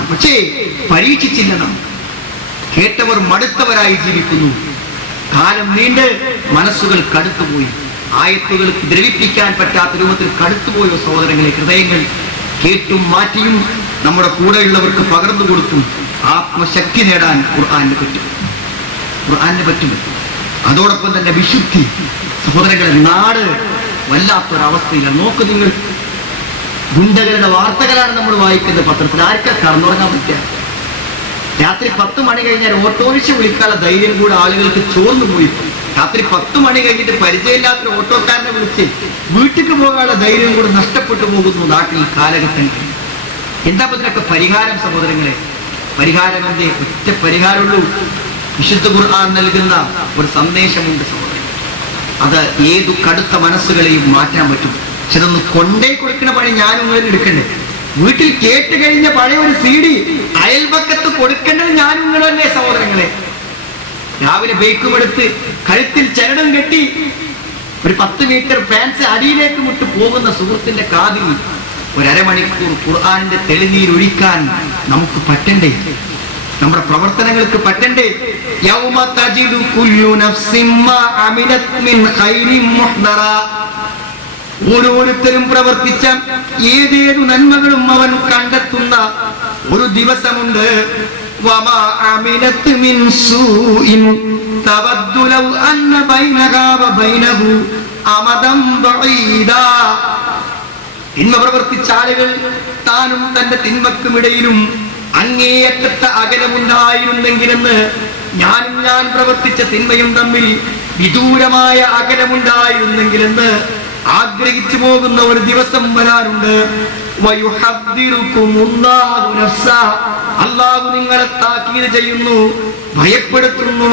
പക്ഷേ പരീക്ഷിച്ചില്ലെന്നാണ് കേട്ടവർ മടുത്തവരായി ജീവിക്കുന്നു. കാലം നീണ്ട് മനസ്സുകൾ കടുത്തുപോയി. ആയത്തുകൾ ദ്രവിപ്പിക്കാൻ പറ്റാത്ത രൂപത്തിൽ കടുത്തുപോയ സഹോദരങ്ങളെ ഹൃദയങ്ങൾ കേട്ടും മാറ്റിയും നമ്മുടെ കൂടെയുള്ളവർക്ക് പകർന്നു കൊടുത്തും ആത്മശക്തി നേടാൻ ഖുർആാനിന് പറ്റും. ഖുർആാനിന് പറ്റും. അതോടൊപ്പം തന്നെ വിശുദ്ധി. സഹോദരങ്ങളെ നാട് വല്ലാത്തൊരവസ്ഥയിലാണ്. നോക്ക് നിങ്ങൾ ഗുണ്ടകളുടെ വാർത്തകളാണ് നമ്മൾ വായിക്കുന്നത് പത്രത്തിൽ. ആർക്കാ കറന്നുറങ്ങാൻ പറ്റുക രാത്രി പത്ത് മണി കഴിഞ്ഞാൽ ഓട്ടോറിക്ഷ വിളിക്കാനുള്ള ധൈര്യം കൂടെ ആളുകൾക്ക് ചോർന്നു പോയി. രാത്രി പത്ത് മണി കഴിഞ്ഞിട്ട് പരിചയമില്ലാത്ത ഓട്ടോക്കാരനെ വിളിച്ച് വീട്ടിലേക്ക് പോകാനുള്ള ധൈര്യം കൂടെ നഷ്ടപ്പെട്ടു പോകുന്നു നാട്ടിൽ കാലഘട്ടങ്ങൾ എന്താ പറഞ്ഞൊക്കെ പരിഹാരം സഹോദരങ്ങളെ? പരിഹാരം എന്തേ? ഒറ്റ പരിഹാരമുള്ളൂ. വിശുദ്ധ ഖുർആൻ നൽകുന്ന ഒരു സന്ദേശമുണ്ട് സഹോദരൻ അത് ഏതു കടുത്ത മനസ്സുകളെയും മാറ്റാൻ പറ്റും. അതൊന്ന് കൊണ്ടേ കൊടുക്കുന്ന പണി ഞാൻ നിങ്ങളിൽ എടുക്കണ്ടേ? വീട്ടിൽ കേട്ട് കഴിഞ്ഞ പഴയ ഒരു സി ഡി അയൽപക്കത്ത് കൊടുക്കേണ്ടത് ഞാൻ തന്നെ സഹോദരങ്ങളെ? രാവിലെ ബൈക്കുമെടുത്ത് കഴുത്തിൽ ചരടും കെട്ടി ഒരു പത്ത് മീറ്റർ ഫാൻസ് അടിയിലേക്ക് മുട്ട് പോകുന്ന സുഹൃത്തിന്റെ കാതിൽ ഒരു അരമണിക്കൂർ ഖുർആാനിന്റെ തെളിനീരൊഴിക്കാൻ നമുക്ക് പറ്റണ്ടേ? നമ്മുടെ പ്രവർത്തനങ്ങൾക്ക് പറ്റണ്ടേ? യൗമ തജിദു കുല്ലു മാ മിൻ ഖൈരിൻ മുഹ്ദറാ ഓരോരുത്തരും പ്രവർത്തിച്ച ഏതേതു നന്മകളും അവൻ കണ്ടെത്തുന്ന ഒരു ദിവസമുണ്ട്. പ്രവർത്തിച്ച ആളുകൾ താനും തന്റെ തിന്മക്കുമിടയിലും അങ്ങേയറ്റത്തെ അകലമുണ്ടായിരുന്നെങ്കിലെന്ന് ഞാനും ഞാൻ പ്രവർത്തിച്ച തിന്മയും തമ്മിൽ വിദൂരമായ അകലമുണ്ടായിരുന്നെങ്കിലെന്ന് ആഗ്രഹിച്ചു പോകുന്ന ഒരു ദിവസം വരാറുണ്ട്. അള്ളാഹു നിങ്ങളെ താക്കീത് ചെയ്യുന്നു. ഭയപ്പെടുത്തുന്നു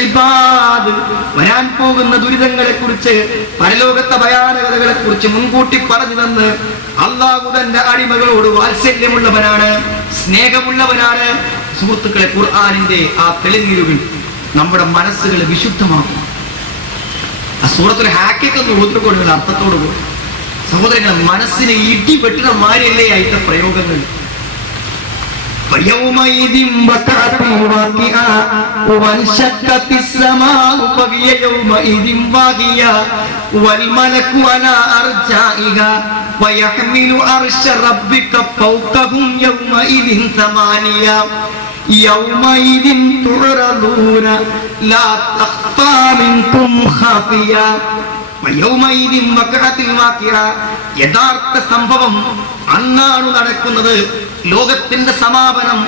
ഇബാദ്. വരാൻ പോകുന്ന ദുരിതങ്ങളെ കുറിച്ച് പരലോകത്തെ ഭയാനകതകളെ കുറിച്ച് മുൻകൂട്ടി പറഞ്ഞു തന്ന് അള്ളാഹു തന്റെ അടിമകളോട് വാത്സല്യമുള്ളവനാണ് സ്നേഹമുള്ളവനാണ്. സുഹൃത്തുക്കളെ ഖുർആാനിന്റെ ആ തെളിഞ്ഞിരുവിൽ നമ്മുടെ മനസ്സുകളെ വിശുദ്ധമാക്കും. ആ സൂറത്തിൽ ഹാക്കൊക്കെ ഒന്ന് ഓത്തുകൊണ്ടുള്ള അർത്ഥത്തോട് കൂടി സഹോദരങ്ങൾ മനസ്സിനെ ഇടി വെട്ടുന്ന മാരിയല്ലേ ആയിട്ട പ്രയോഗങ്ങൾ ويومئذ وقعت الواقعة وانشقت السماء فهي يومئذ واهية والملك على أرجائها ويحمل عرش ربك فوقهم يومئذ ثمانية يومئذ تعرضون لا تخفى منكم خافية ويومئذ وقعت الواقعة യഥാർത്ഥ സംഭവം അന്നാണ് നടക്കുന്നത് ലോകത്തിന്റെ സമാപനം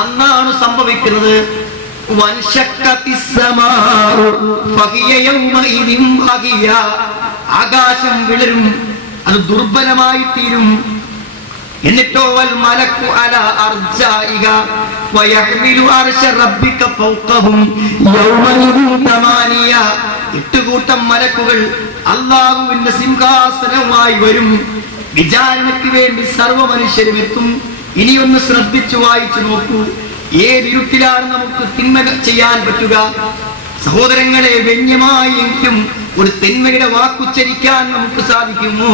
അന്നാണ് സംഭവിക്കുന്നത് വൻശക്കത്തി സമാഉ ഫഹിയ യൗമഇദിൻ വഹിയ. ആകാശം വിളരും അത് ദുർബലമായി തീരും എന്നിട്ടോ മലക്കു അല അർജായിക വയഹ്മിലു അർശ റബ്ബിക ഫൗഖഹും യൗമഇദിൻ തമാനിയ എട്ട് മലക്കുകൾ അള്ളാഹുവിന്റെ സിംഹാസനവുമായി വരും. വിചാരണയ്ക്ക് വേണ്ടി സർവ മനുഷ്യരും എത്തും. ഇനിയൊന്ന് ശ്രദ്ധിച്ചു വായിച്ചു നോക്കൂ. ഏതിരുട്ടിലാണ് നമുക്ക് തിന്മ ചെയ്യാൻ പറ്റുക? സഹോദരങ്ങളെ വ്യന്യമായെങ്കിലും ഒരു തിന്മയുടെ വാക്കുച്ചരിക്കാൻ നമുക്ക് സാധിക്കുമോ?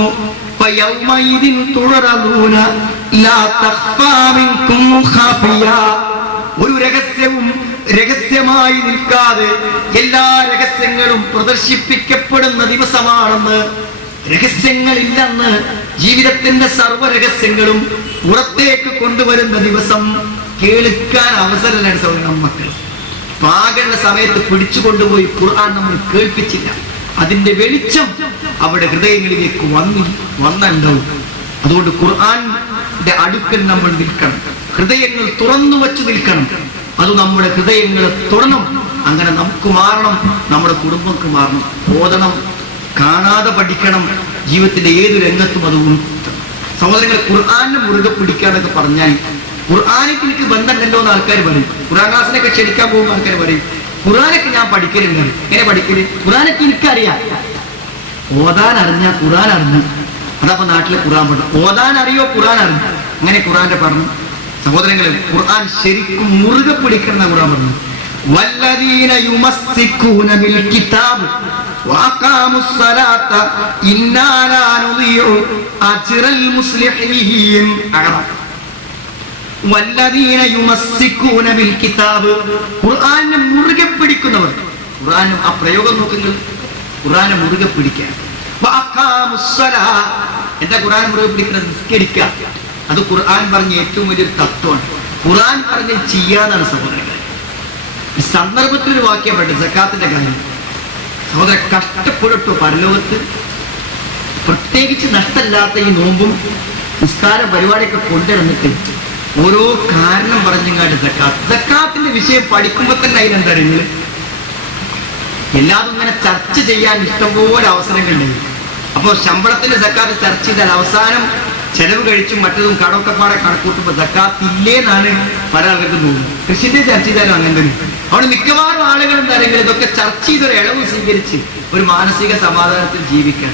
ഒരു രഹസ്യവും രഹസ്യമായി നിൽക്കാതെ എല്ലാ രഹസ്യങ്ങളും പ്രദർശിപ്പിക്കപ്പെടുന്ന ദിവസമാണെന്ന് രഹസ്യങ്ങളില്ലെന്ന് ജീവിതത്തിന്റെ സർവ രഹസ്യങ്ങളും പുറത്തേക്ക് കൊണ്ടുവരുന്ന ദിവസം കേൾക്കാൻ അവസരം സൗരം മക്കൾ സമയത്ത് പിടിച്ചു കൊണ്ടുപോയി ഖുർആൻ നമ്മൾ കേൾപ്പിച്ചില്ല. അതിന്റെ വെളിച്ചം അവിടെ ഹൃദയങ്ങളിലേക്ക് വന്നു വന്നുണ്ടാവും അതുകൊണ്ട് ഖുർആാന്റെ അടുക്കൽ നമ്മൾ നിൽക്കണം. ഹൃദയങ്ങൾ തുറന്നു വച്ച് നിൽക്കണം. അത് നമ്മുടെ ഹൃദയങ്ങളെ തുറന്നും അങ്ങനെ നമുക്ക് മാറണം നമ്മുടെ കുടുംബങ്ങൾക്ക് മാറണം. ഓതണം കാണാതെ പഠിക്കണം. ജീവിതത്തിന്റെ ഏത് രംഗത്തും അത് ഉൾപ്പെടുത്തണം. സഹോദരങ്ങൾ ഖുർആാനെ മുറുകെ പിടിക്കാന്നൊക്കെ പറഞ്ഞാൽ ഖുർആാനൊക്കെ എനിക്ക് ബന്ധമുണ്ടല്ലോ എന്ന് ആൾക്കാർ പറയും. ഖുർആൻ ക്ലാസ്സിനൊക്കെ ക്ഷണിക്കാൻ പോകുന്ന ആൾക്കാർ പറയും. ഖുർആാനൊക്കെ ഞാൻ പഠിക്കലുണ്ട്. എങ്ങനെ പഠിക്കൽ? ഖുർആാനൊക്കെ എനിക്കറിയാം. ഓതാൻ അറിഞ്ഞ ഖുർആൻ അറിഞ്ഞു അതപ്പോ നാട്ടിലെ ഖുർആൻ പഠിച്ചു ഓതാൻ അറിയോ ഖുർആൻ അറിഞ്ഞു അങ്ങനെ ഖുർആന്റെ പറഞ്ഞു സഹോദരങ്ങളെ ഖുർആൻ ശരിക്കും മുറുകെ പിടിക്കണം ഖുർആൻ പറഞ്ഞു والذين يمسكون بالكتاب وأقاموا الصلاة إنا لا نضيع أجر المصلحين أعرف വല്ലതീന യുമസ്സിക്കൂന ബിൽ കിതാബ് ഖുർആനെ മുറുകെ പിടിക്കുന്നവർ ഖുർആനും ആ പ്രയോഗം നോക്കുന്നത് ഖുർആനെ മുറുകെ വഅഖാമുസ്സലാ. എന്താ ഖുറാൻ മുറുകെ പിടിക്കുന്നത്? നിസ്കരിക്കുക അത് ഖുർആൻ പറഞ്ഞ ഏറ്റവും വലിയൊരു തത്വമാണ്. ഖുർആൻ പറഞ്ഞ ചെയ്യാന്നാണ് സഹോദരങ്ങളെ. ഈ സന്ദർഭത്തിൽ ഒരു വാക്യം പറ്റും സക്കാത്തിന്റെ കാര്യം. സഹോദര കഷ്ടപ്പെടട്ടോ പരലോകത്ത്? പ്രത്യേകിച്ച് നഷ്ടമില്ലാത്ത ഈ നോമ്പും നിസ്കാര പരിപാടിയൊക്കെ കൊണ്ടുവന്നിട്ട് ഓരോ കാരണം പറഞ്ഞങ്ങാട്ട് സക്കാത്ത്. സക്കാത്തിന്റെ വിഷയം പഠിക്കുമ്പോൾ തന്നെ അതിനെന്താ അറിയുന്നത്? എല്ലാതും ഇങ്ങനെ ചർച്ച ചെയ്യാൻ ഇഷ്ടംപോലെ അവസരങ്ങളുണ്ട്. അപ്പോൾ ശമ്പളത്തിന്റെ സക്കാത്ത് ചർച്ച ചെയ്താൽ അവസാനം ചെലവ് കഴിച്ചും മറ്റതും കടമൊക്കെ കണക്കൂട്ടുമ്പോൾ സക്കാത്ത് ഇല്ലേന്നാണ് പല ആൾക്കും തോന്നുന്നത്. കൃഷിന്റെ ചർച്ച ചെയ്താലും അങ്ങനെ തന്നെ. അവിടെ മിക്കവാറും ആളുകൾ എന്താ ഇതൊക്കെ ചർച്ച ചെയ്തൊരു ഇളവ് സ്വീകരിച്ച് ഒരു മാനസിക സമാധാനത്തിൽ ജീവിക്കാൻ.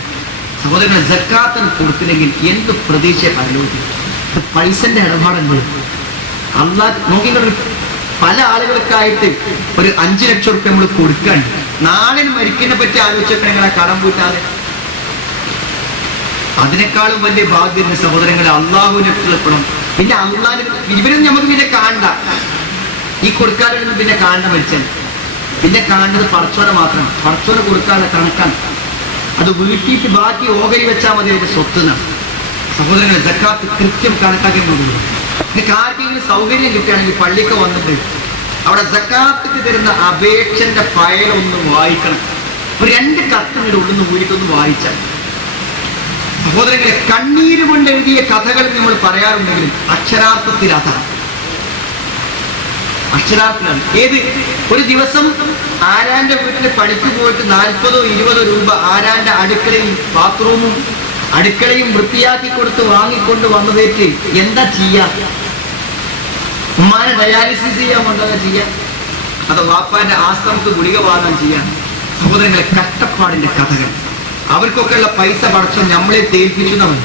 സഹോദരങ്ങൾ സക്കാത്തിന് കൊടുത്തില്ലെങ്കിൽ എന്ത് പ്രതീക്ഷ പരലോകിക്കും പൈസന്റെ ഇടപാടുകൾ അള്ളാഹ് നോക്കിക്കൊണ്ടൊരു പല ആളുകൾക്കായിട്ട് ഒരു അഞ്ചു ലക്ഷം റുപ്യ നമ്മൾ കൊടുക്കാണ്ട്. നാളെ മരിക്കുന്ന പറ്റി ആലോചിച്ചൊക്കെ നിങ്ങളെ കടം പൂട്ടാതെ. അതിനേക്കാളും വലിയ ഭാഗ്യം സഹോദരങ്ങളെ അള്ളാഹുവിനെ കൊടുക്കണം പിന്നെ അള്ളാഹു ഇവരും നമുക്ക് പിന്നെ കാണണ്ട. ഈ കൊടുക്കാനൊന്നും പിന്നെ കാണണ്ട മരിച്ചൻ പിന്നെ കാണുന്നത് പറച്ചോനെ മാത്രം. പറച്ചോനെ കൊടുക്കാതെ കണക്കാണ് അത് വീട്ടിയിട്ട് ബാക്കി ഓഹരി വെച്ചാൽ മതി അതിന്റെ സ്വത്ത് സഹോദരങ്ങളെ ജക്കാത്ത് കൃത്യം കണക്കാക്കി നോക്കുക നിങ്ങൾക്ക് ആർക്കെങ്കിലും സൗകര്യം കിട്ടുകയാണെങ്കിൽ പള്ളിക്ക് വന്നിട്ട് അവിടെ ജക്കാത്തിക്ക് തരുന്ന അപേക്ഷന്റെ ഫയൽ ഒന്ന് വായിക്കണം. ഒരു രണ്ട് കത്തിന്റെ ഉള്ളിൽ നിന്ന് ഊരിക്കൊന്ന് വായിച്ചാൽ സഹോദരങ്ങളെ കണ്ണീര് കൊണ്ട് എഴുതിയ കഥകൾ നമ്മൾ പറയാറുണ്ടെങ്കിലും അക്ഷരാർത്ഥത്തിൽ അതാണ് അക്ഷരാർത്ഥത്തിലാണ്. ഏത്? ഒരു ദിവസം ആരാന്റെ വീട്ടിൽ പണിക്ക് പോയിട്ട് നാൽപ്പതോ ഇരുപതോ രൂപ ആരാന്റെ അടുക്കളയും ബാത്റൂമും അടുക്കളയും വൃത്തിയാക്കി കൊടുത്ത് വാങ്ങിക്കൊണ്ട് വന്നതേറ്റ് എന്താ ചെയ്യാ? ഉമ്മാനെ ഡയാലിസിസ് ചെയ്യാൻ കൊണ്ടതാ ചെയ്യാ. അത് വാപ്പാന്റെ ആശ്രമത്ത് ഗുളിക വാങ്ങാൻ ചെയ്യാൻ? സഹോദരങ്ങളെ കഷ്ടപ്പാടിന്റെ കഥകൾ. അവർക്കൊക്കെ ഉള്ള പൈസ പടച്ചോ നമ്മളെ തേൽപ്പിക്കുന്നവൻ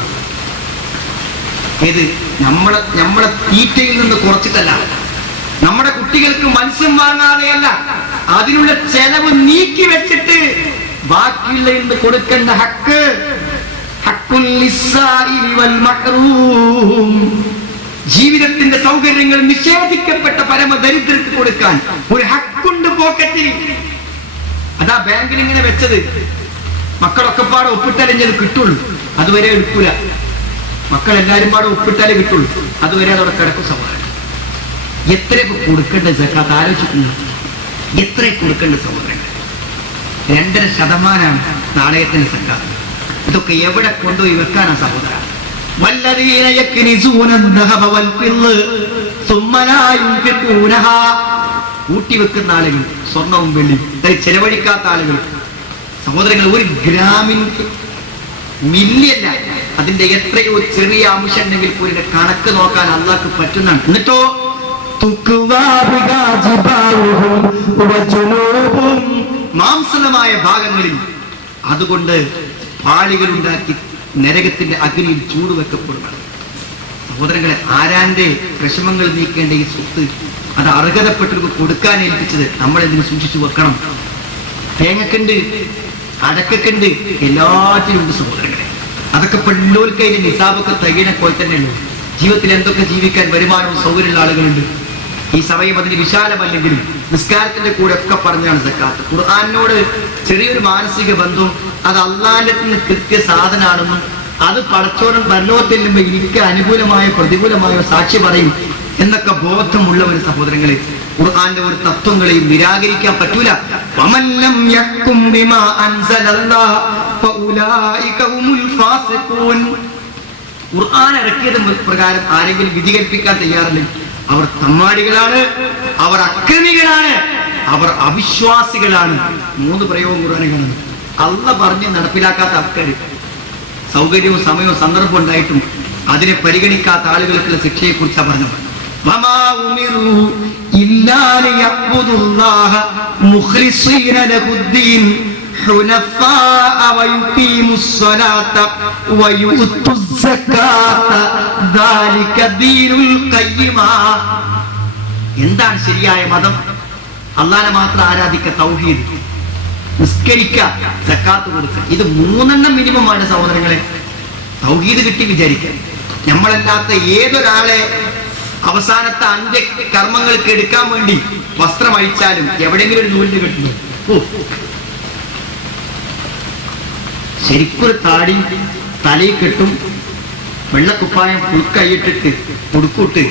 ഇത് നമ്മളെ നമ്മളെ തീറ്റയിൽ നിന്ന് കുറച്ചിട്ടല്ല. നമ്മുടെ കുട്ടികൾക്ക് മത്സ്യം വാങ്ങാതെയല്ല. അതിനുള്ള ചെലവ് നീക്കി വെച്ചിട്ട് ബാക്കിയുള്ള കൊടുക്കേണ്ട ഹക്ക് ജീവിതത്തിന്റെ സൗകര്യങ്ങൾ നിഷേധിക്കപ്പെട്ട പരമ ദരിദ്രത്തിൽ കൊടുക്കാൻ ഒരു ഹക്കുണ്ട് പോക്കറ്റിൽ. അതാ ബാങ്കിൽ ഇങ്ങനെ വെച്ചത്. മക്കളൊക്കെ പാടെ ഒപ്പിട്ടലിഞ്ഞത് കിട്ടുള്ളൂ. അതുവരെ എടുക്കൂല. മക്കൾ എല്ലാരും പാടെ ഒപ്പിട്ടാലേ കിട്ടുള്ളൂ. അതുവരെ അതവിടെ കിടക്കും സഹോദരൻ എത്ര കൊടുക്കേണ്ട ജക്കാത്ത് ആലോചിക്കുന്നു. എത്ര കൊടുക്കേണ്ട സഹോദരങ്ങൾ രണ്ടര ശതമാനമാണ് നാണയത്തിന്റെ സക്കാത്ത്. ഇതൊക്കെ എവിടെ കൊണ്ടുപോയി വെക്കാനാ സഹോദര? വല്ലതീന വെക്കുന്ന ആളുകൾ സ്വർണവും വെള്ളിയും ചെലവഴിക്കാത്ത ആളുകൾ. സഹോദരങ്ങൾ ഒരു ഗ്രാമിന്റെ മില്യല്ല അതിന്റെ എത്രയോ ചെറിയ അംശമുണ്ടെങ്കിൽ പോലും കണക്ക് നോക്കാൻ അള്ളാഹ്ക്ക് പറ്റുന്നതാണ്. എന്നിട്ടോ? മാംസമായ ഭാഗങ്ങളിൽ. അതുകൊണ്ട് പാളികൾ ഉണ്ടാക്കി നരകത്തിന്റെ അഗ്നിയിൽ ചൂടുവെക്കപ്പെടുകയാണ്. സഹോദരങ്ങളെ ആരാന്റെ വിഷമങ്ങൾ നീക്കേണ്ട ഈ സ്വത്ത് അത് അർഹതപ്പെട്ടവർക്ക് കൊടുക്കാൻ ഏൽപ്പിച്ചത് നമ്മൾ എന്തിനു സൂക്ഷിച്ചു വെക്കണം. തേങ്ങക്കുണ്ട് അടക്കക്കുണ്ട് എല്ലാറ്റിനും ഉണ്ട് സഹോദരങ്ങളെ. അതൊക്കെ പെണ്ണോൽക്ക് അതിന്റെ നിസാബൊക്കെ തകീനെ പോയി തന്നെയുള്ളൂ ജീവിതത്തിൽ എന്തൊക്കെ ജീവിക്കാൻ വരുമാനവും സൗകര്യമുള്ള ആളുകളുണ്ട്. ഈ സമയം അതിന് വിശാലമല്ലെങ്കിലും നിസ്കാരത്തിന്റെ കൂടെ ഒക്കെ പറഞ്ഞാണ് സക്കാത്ത്. ഖുർആാനോട് ചെറിയൊരു മാനസിക ബന്ധവും അത് അള്ളാന്റെ നിന്ന് കൃത്യ സാധനാണെന്നും അത് പടച്ചോടൻ നിന്ന് എനിക്ക് അനുകൂലമായ പ്രതികൂലമായ സാക്ഷി പറയും എന്നൊക്കെ ബോധമുള്ള ഒരു സഹോദരങ്ങളെ. ഖുർആന്റെ ഒരു തത്വങ്ങളെയും നിരാകരിക്കാൻ പറ്റൂല. ഖുർആൻ ഇറക്കിയത് പ്രകാരം ആരെങ്കിലും വിധി കൽപ്പിക്കാൻ തയ്യാറില്ലെങ്കിൽ അവർ തമ്മാടികളാണ് അവർ അക്രമികളാണ് അവർ അവിശ്വാസികളാണ്. മൂന്ന് പ്രയോഗം ഖുർആനെ കാണുന്നത് അള്ള പറഞ്ഞ് നടപ്പിലാക്കാത്ത ആൾക്കാർ സൗകര്യവും സമയവും സന്ദർഭവും ഉണ്ടായിട്ടും അതിനെ പരിഗണിക്കാത്ത ആളുകൾക്കുള്ള ശിക്ഷയെ കുറിച്ചാണ് പറഞ്ഞു എന്താണ് ശരിയായ മതം? അള്ളാനെ മാത്രം ആരാധിക്ക തൗഹീദ്. നിസ്കരിക്ക സക്കാത്ത് കൊടുക്കുക ഇത് മൂന്നെണ്ണം മിനിമമാണ് സഹോദരങ്ങളെ. തൗഹീദ് കിട്ടി വിചാരിക്കുക നമ്മളല്ലാത്ത ഏതൊരാളെ അവസാനത്തെ അന്ത്യ കർമ്മങ്ങൾക്ക് എടുക്കാൻ വേണ്ടി വസ്ത്രം അഴിച്ചാലും എവിടെയെങ്കിലും ഒരു നൂലിന് കിട്ടുന്നു. ശരിക്കൊരു താടി തലയിൽ കെട്ടും വെള്ളക്കുപ്പായം പുൽക്കൈയിട്ടിട്ട് കൊടുക്കൂട്ട്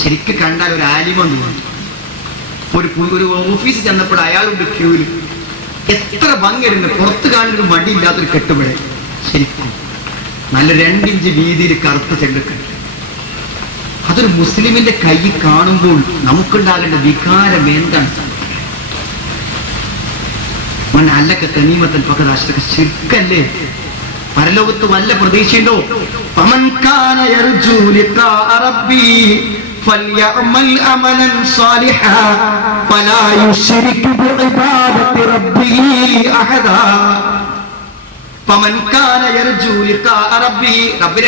ശരിക്ക് കണ്ടാൽ ഒരു ആലിമ ഒരു ഒരു ഓഫീസിൽ ചെന്നപ്പോൾ അയാളുണ്ട് ക്യൂവിൽ എത്ര ഭംഗിയുണ്ട്. പുറത്ത് കാണുന്ന മടിയില്ലാത്തൊരു കെട്ടുപിഴ ശരിക്കും നല്ല രണ്ടിഞ്ച് വീതിയിൽ കറുത്ത ചെങ്കക്കെട്ട് അതൊരു മുസ്ലിമിന്റെ കൈ കാണുമ്പോൾ നമുക്കുണ്ടാകേണ്ട വികാരം എന്താണ്? മൻ അല്ലക്ക തനീമത്തൻ പകതാശ്രക ശിർക്കല്ലേ പരലോകത്ത് വല്ല പ്രതീക്ഷയുണ്ടോ? ഫമൻ فليعمل عملا صالحا ولا يشرك بعبادة ربه أحدا. فمن كان يرجو لقاء ربه رب